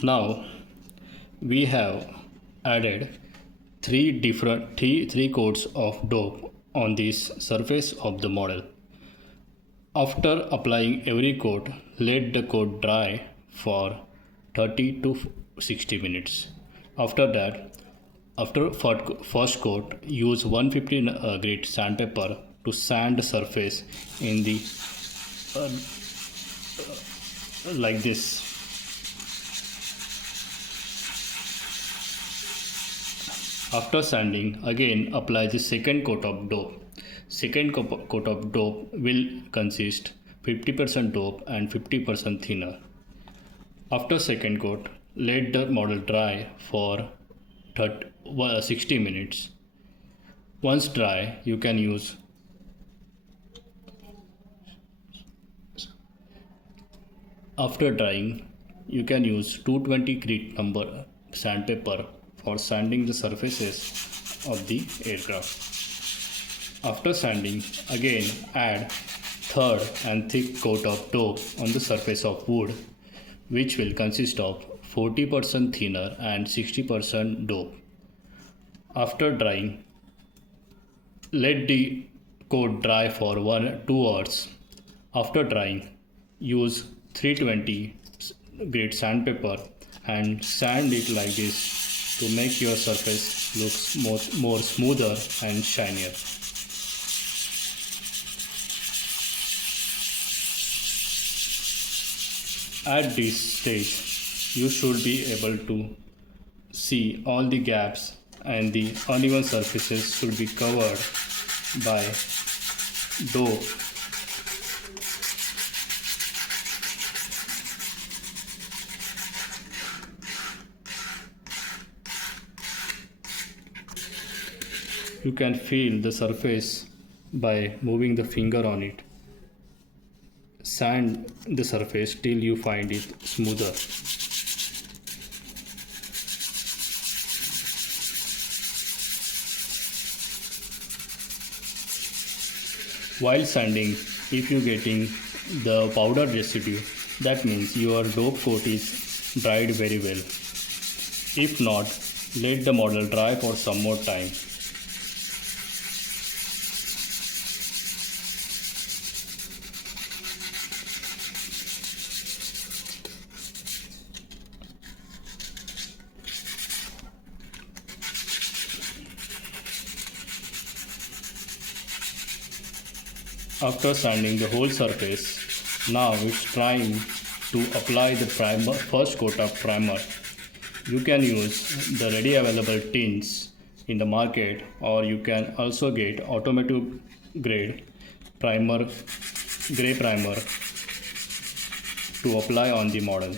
Now we have added three coats of dope on this surface of the model. After applying every coat, let the coat dry for 30 to 60 minutes. After that, after first coat, use 150 grit sandpaper to sand the surface in the like this. After sanding, again apply the second coat of dope. Second coat of dope will consist 50% dope and 50% thinner. After second coat, let the model dry for 60 minutes. Once dry, you can use after drying, you can use 220 grit number sandpaper for sanding the surfaces of the aircraft. After sanding, again add third and thick coat of dope on the surface of wood, which will consist of 40% thinner and 60% dope. After drying, let the coat dry for 2 hours. After drying, use 320 grit sandpaper and sand it like this to make your surface look more smoother and shinier. At this stage, you should be able to see all the gaps and the uneven surfaces should be covered by dough. You can feel the surface by moving the finger on it. Sand the surface till you find it smoother. While sanding, if you getting the powder residue, that means your dope coat is dried very well. If not, let the model dry for some more time. After sanding the whole surface, now it's time to apply the first coat of primer. You can use the ready available tins in the market, or you can also get automotive grade primer, gray primer to apply on the model.